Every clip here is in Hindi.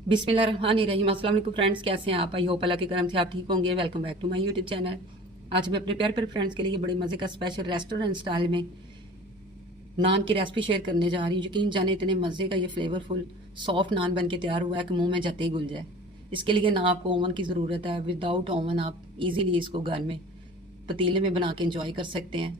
बिस्मिल्लाहिर्रहमानिर्रहीम। अस्सलाम वालेकुम फ्रेंड्स, कैसे हैं आप? आई होप अल्लाह के करम से आप ठीक होंगे। Welcome back to my YouTube channel. आज मैं अपने प्यारे प्यारे फ्रेंड्स के लिए बड़े मज़े का स्पेशल रेस्टोरेंट स्टाइल में नान की रेसिपी शेयर करने जा रही हूँ। यकीन जाने इतने मज़े का ये फ्लेवरफुल सॉफ्ट नान बन के तैयार हुआ है कि मुंह में जाते ही घुल जाए। इसके लिए ना आपको ओवन की ज़रूरत है, विदाउट ओवन आप इजीली इसको घर में पतीले में बना के इंजॉय कर सकते हैं।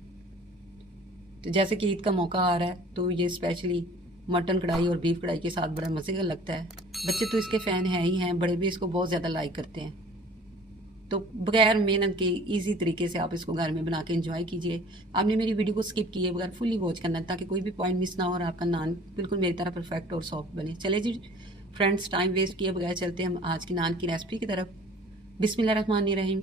तो जैसे कि ईद का मौका आ रहा है तो ये स्पेशली मटन कढ़ाई और बीफ कढ़ाई के साथ बड़ा मज़े का लगता है। बच्चे तो इसके फ़ैन हैं ही हैं, बड़े भी इसको बहुत ज़्यादा लाइक करते हैं। तो बगैर मेहनत के इजी तरीके से आप इसको घर में बना के एंजॉय कीजिए। आपने मेरी वीडियो को स्किप किए बगैर फुली वॉच करना है ताकि कोई भी पॉइंट मिस ना हो और आपका नान बिल्कुल मेरी तरह परफेक्ट और सॉफ्ट बने। चले जी फ्रेंड्स, टाइम वेस्ट किए बगैर चलते हैं हम आज की नान की रेसिपी की तरफ। बिस्मिल्लाहिर्रहमानिर्रहीम।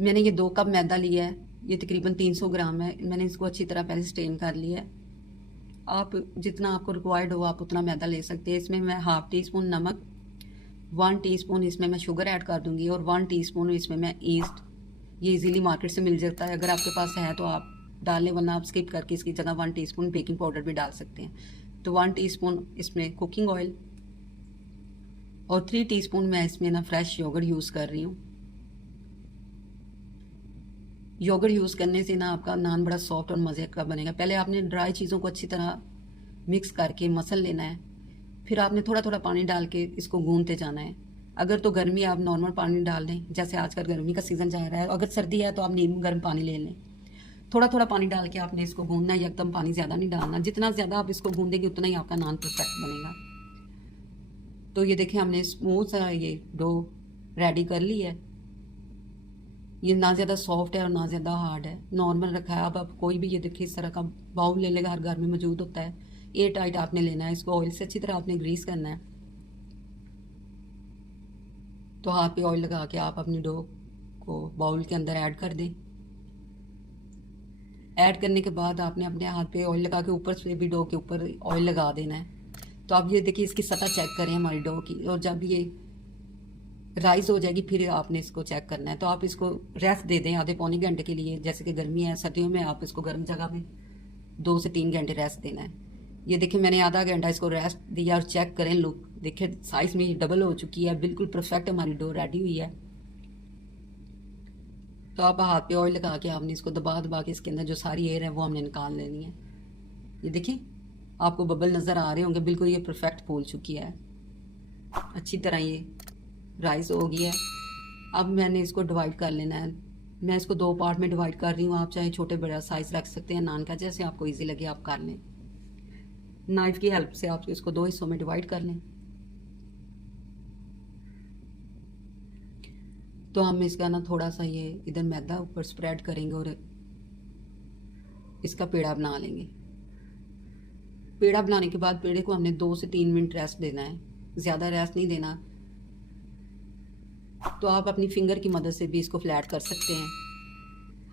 मैंने ये 2 कप मैदा लिया है, ये तकरीबन 300 ग्राम है। मैंने इसको अच्छी तरह पहले स्टेन कर लिया है। आप जितना आपको रिक्वायर्ड हो आप उतना मैदा ले सकते हैं। इसमें मैं हाफ़ टी स्पून नमक, 1 टीस्पून इसमें मैं शुगर ऐड कर दूंगी और 1 टीस्पून इसमें मैं ईस्ट, ये इजीली मार्केट से मिल जाता है, अगर आपके पास है तो आप डाल लें, वरना आप स्किप करके इसकी जगह 1 टीस्पून बेकिंग पाउडर भी डाल सकते हैं। तो 1 टीस्पून इसमें कुकिंग ऑयल और 3 टीस्पून मैं इसमें ना फ्रेश योगर्ट यूज़ कर रही हूँ। योगर्ट यूज़ करने से ना आपका नान बड़ा सॉफ्ट और मज़े का बनेगा। पहले आपने ड्राई चीज़ों को अच्छी तरह मिक्स करके मसल लेना है, फिर आपने थोड़ा थोड़ा पानी डाल के इसको गूंदते जाना है। अगर तो गर्मी आप नॉर्मल पानी डाल लें, जैसे आजकल गर्मी का सीज़न जा रहा है। अगर सर्दी है तो आप नींबू गर्म पानी ले लें। थोड़ा थोड़ा पानी डाल के आपने इसको गूंदना है, एकदम पानी ज़्यादा नहीं डालना। जितना ज़्यादा आप इसको गूंदेंगे उतना ही आपका नान परफेक्ट बनेगा। तो ये देखिए हमने स्मूथ सा ये डो रेडी कर लिया है। ये ना ज़्यादा सॉफ्ट है और ना ज़्यादा हार्ड है, नॉर्मल रखा है। अब आप कोई भी ये देखिए इस तरह का बाउल ले लेगा, हर घर में मौजूद होता है। एयर टाइट आपने लेना है, इसको ऑयल से अच्छी तरह आपने ग्रीस करना है। तो हाथ पे ऑयल लगा के आप अपनी डो को बाउल के अंदर ऐड कर दें। ऐड करने के बाद आपने अपने हाथ पे ऑयल लगा के ऊपर से भी डो के ऊपर ऑयल लगा देना है। तो आप ये देखिए इसकी सतह चेक करें हमारी डो की, और जब ये राइस हो जाएगी फिर आपने इसको चेक करना है। तो आप इसको रेस्ट दे दें आधे पौने घंटे के लिए। जैसे कि गर्मी है, सर्दियों में आप इसको गर्म जगह में 2 से 3 घंटे रेस्ट देना है। ये देखिए मैंने आधा घंटा इसको रेस्ट दिया और चेक करें, लुक देखिए साइज में डबल हो चुकी है, बिल्कुल परफेक्ट हमारी डो रेडी हुई है। तो आप हाथ पे ऑयल लगा के आपने इसको दबा दबा के इसके अंदर जो सारी एयर है वो हमने निकाल लेनी है। ये देखिए आपको बबल नज़र आ रहे होंगे, बिल्कुल ये परफेक्ट फूल चुकी है, अच्छी तरह ये राइस हो गई है। अब मैंने इसको डिवाइड कर लेना है। मैं इसको 2 पार्ट में डिवाइड कर रही हूँ। आप चाहे छोटे बड़ा साइज़ रख सकते हैं नान का, जैसे आपको ईजी लगे आप कर लें। नाइफ़ की हेल्प से आप इसको 2 हिस्सों में डिवाइड कर लें। तो हम इसका ना थोड़ा सा ये इधर मैदा ऊपर स्प्रेड करेंगे और इसका पेड़ा बना लेंगे। पेड़ा बनाने के बाद पेड़े को हमने 2 से 3 मिनट रेस्ट देना है, ज़्यादा रेस्ट नहीं देना। तो आप अपनी फिंगर की मदद से भी इसको फ्लैट कर सकते हैं,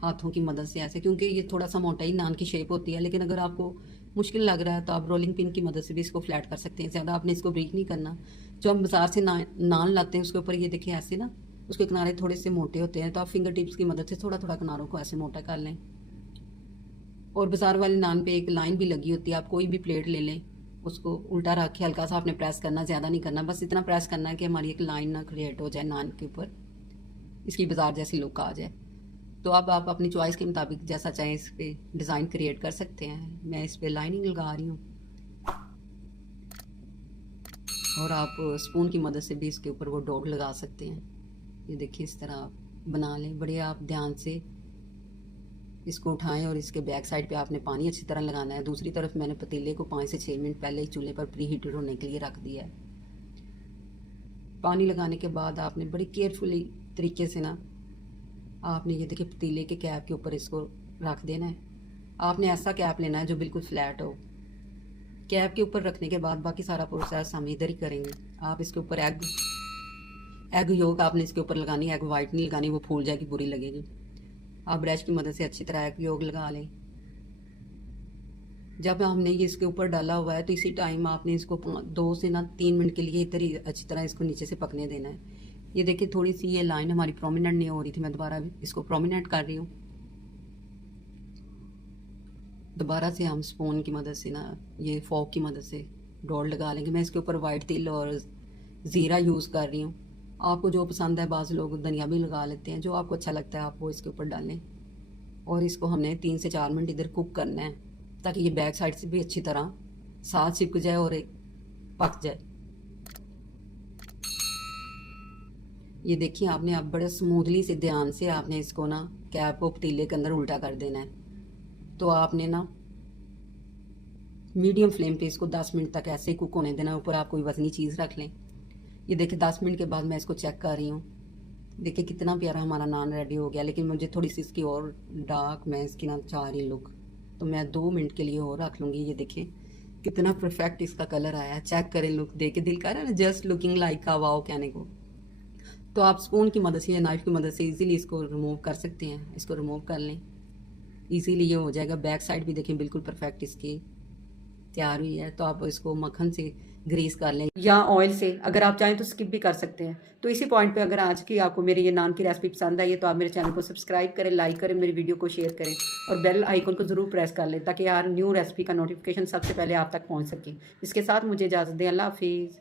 हाथों की मदद से ऐसे, क्योंकि ये थोड़ा सा मोटा ही नान की शेप होती है। लेकिन अगर आपको मुश्किल लग रहा है तो आप रोलिंग पिन की मदद से भी इसको फ्लैट कर सकते हैं। ज़्यादा आपने इसको ब्रेक नहीं करना। जो हम बाजार से नान लाते हैं उसके ऊपर ये देखिए ऐसे ना उसके किनारे थोड़े से मोटे होते हैं, तो आप फिंगर टिप्स की मदद से थोड़ा थोड़ा किनारों को ऐसे मोटा कर लें। और बाजार वाले नान पे एक लाइन भी लगी होती है, आप कोई भी प्लेट ले लें, उसको उल्टा रख के हल्का सा आपने प्रेस करना, ज़्यादा नहीं करना, बस इतना प्रेस करना है कि हमारी एक लाइन ना क्रिएट हो जाए नान के ऊपर, इसकी बाजार जैसी लुक आ जाए। तो अब आप अपनी चॉइस के मुताबिक जैसा चाहें इस पर डिज़ाइन क्रिएट कर सकते हैं। मैं इस पर लाइनिंग लगा रही हूँ और आप स्पून की मदद से भी इसके ऊपर वो डॉट लगा सकते हैं। ये देखिए इस तरह आप बना लें। बड़े आप ध्यान से इसको उठाएं और इसके बैक साइड पे आपने पानी अच्छी तरह लगाना है। दूसरी तरफ मैंने पतीले को 5 से 6 मिनट पहले ही चूल्हे पर प्री हीटेड होने के लिए रख दिया है। पानी लगाने के बाद आपने बड़ी केयरफुली तरीके से ना आपने ये देखिए पतीले के कैप के ऊपर इसको रख देना है। आपने ऐसा कैप लेना है जो बिल्कुल फ्लैट हो। कैप के ऊपर रखने के बाद बाकी सारा प्रोसेस हम इधर ही करेंगे। आप इसके ऊपर एग योक आपने इसके ऊपर लगानी है, एग वाइट नहीं लगानी, वो फूल जाएगी, बुरी लगेगी। आप ब्रश की मदद से अच्छी तरह एग योग लगा लें। जब हमने ये इसके ऊपर डाला हुआ है तो इसी टाइम आपने इसको 2 से 3 मिनट के लिए इधर ही अच्छी तरह इसको नीचे से पकने देना है। ये देखिए थोड़ी सी ये लाइन हमारी प्रोमिनेंट नहीं हो रही थी, मैं दोबारा इसको प्रोमिनेंट कर रही हूँ। दोबारा से हम स्पून की मदद से ना, ये फोक की मदद से डॉट लगा लेंगे। मैं इसके ऊपर वाइट तिल और ज़ीरा यूज़ कर रही हूँ। आपको जो पसंद है, बाज़ लोग धनिया भी लगा लेते हैं, जो आपको अच्छा लगता है आप वो इसके ऊपर डालें। और इसको हमने 3 से 4 मिनट इधर कुक करना है ताकि ये बैक साइड से भी अच्छी तरह साथ चिपक जाए और एक पक जाए। ये देखिए, आपने अब बड़े स्मूथली से ध्यान से आपने इसको ना कैप को पतीले के अंदर उल्टा कर देना है। तो आपने ना मीडियम फ्लेम पे इसको 10 मिनट तक ऐसे ही कुक होने देना। ऊपर आप कोई वजनी चीज़ रख लें। ये देखिए 10 मिनट के बाद मैं इसको चेक कर रही हूँ। देखिए कितना प्यारा हमारा नान रेडी हो गया, लेकिन मुझे थोड़ी सी इसकी और डार्क मैं इसकी ना चाह रही लुक, तो मैं 2 मिनट के लिए और रख लूँगी। ये देखिए कितना परफेक्ट इसका कलर आया है। चेक करें, लुक देख के दिल कर रहा है ना जस्ट लुकिंग लाइक आ वाओ कहने को। तो आप स्पून की मदद से या नाइफ की मदद से इजीली इसको रिमूव कर सकते हैं। इसको रिमूव कर लें, इजीली ये हो जाएगा। बैक साइड भी देखें बिल्कुल परफेक्ट इसकी तैयार हुई है। तो आप इसको मक्खन से ग्रीस कर लें या ऑयल से, अगर आप चाहें तो स्किप भी कर सकते हैं। तो इसी पॉइंट पे अगर आज की आपको मेरी ये नान की रेसिपी पसंद आई है तो आप मेरे चैनल को सब्सक्राइब करें, लाइक करें, मेरी वीडियो को शेयर करें और बेल आइकन को ज़रूर प्रेस कर लें ताकि यार न्यू रेसिपी का नोटिफिकेशन सबसे पहले आप तक पहुँच सके। इसके साथ मुझे इजाज़त दें। अल्लाह हाफिज़।